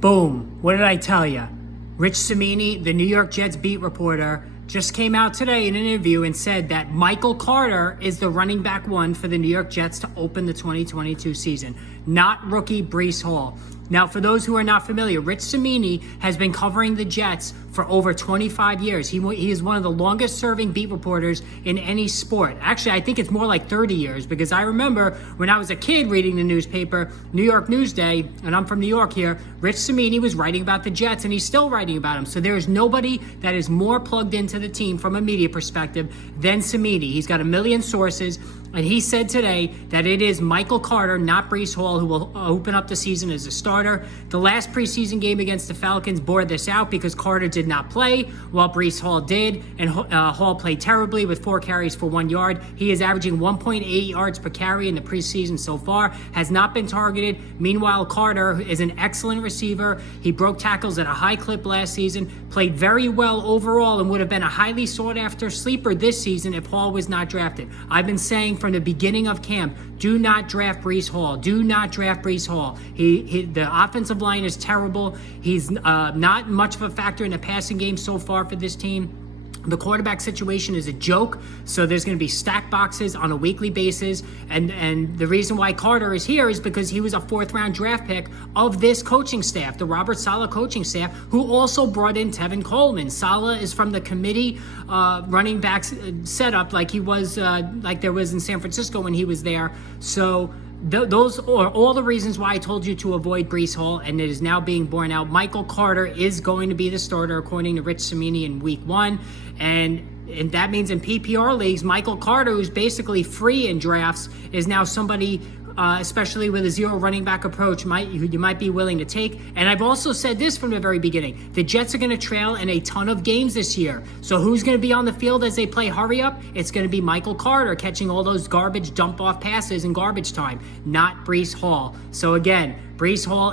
Boom. What did I tell you? Rich Cimini, the New York Jets beat reporter, just came out today in an interview and said that Michael Carter is the running back one for the New York Jets to open the 2022 season, not rookie Breece Hall. Now, for those who are not familiar, Rich Cimini has been covering the Jets for over 25 years. He is one of the longest serving beat reporters in any sport. Actually, I think it's more like 30 years, because I remember when I was a kid reading the newspaper, New York Newsday, and I'm from New York here, Rich Cimini was writing about the Jets, and he's still writing about them. So there is nobody that is more plugged into the team from a media perspective than Cimini. He's got a million sources, and he said today that it is Michael Carter, not Breece Hall, who will open up the season as a starter. The last preseason game against the Falcons bore this out because Carter did not play while Breece Hall did, and Hall played terribly with 4 carries for 1 yard. He is averaging 1.8 yards per carry in the preseason so far, has not been targeted. Meanwhile, Carter is an excellent receiver. He broke tackles at a high clip last season, played very well overall, and would have been a highly sought after sleeper this season if Hall was not drafted. I've been saying from the beginning of camp, do not draft Breece Hall. Do not draft Breece Hall. The offensive line is terrible. He's not much of a factor in the passing game so far for this team. The quarterback situation is a joke, so there's going to be stack boxes on a weekly basis, and the reason why Carter is here is because he was a 4th-round draft pick of this coaching staff, the Robert Saleh coaching staff, who also brought in Tevin Coleman. Saleh is from the committee running backs setup like he was, like there was in San Francisco when he was there. So those are all the reasons why I told you to avoid Breece Hall, and it is now being borne out. Michael Carter is going to be the starter according to Rich Cimini in week 1, and that means in PPR leagues, Michael Carter, who's basically free in drafts, is now somebody, especially with a zero running back approach, you might be willing to take. And I've also said this from the very beginning. The Jets are going to trail in a ton of games this year. So who's going to be on the field as they play hurry up? It's going to be Michael Carter catching all those garbage dump off passes in garbage time, not Breece Hall. So again, Breece Hall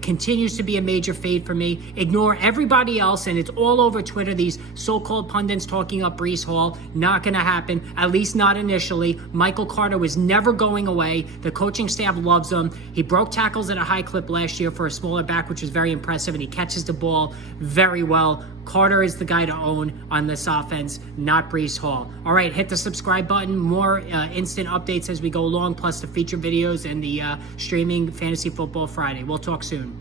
continues to be a major fade for me. Ignore everybody else, and it's all over Twitter, these so-called pundits talking up Breece Hall. Not going to happen, at least not initially. Michael Carter was never going away. The coaching staff loves him. He broke tackles at a high clip last year for a smaller back, which was very impressive, and he catches the ball very well. Carter is the guy to own on this offense, not Breece Hall. All right, hit the subscribe button. More instant updates as we go along, plus the feature videos and the streaming Fantasy Football Friday. We'll talk soon.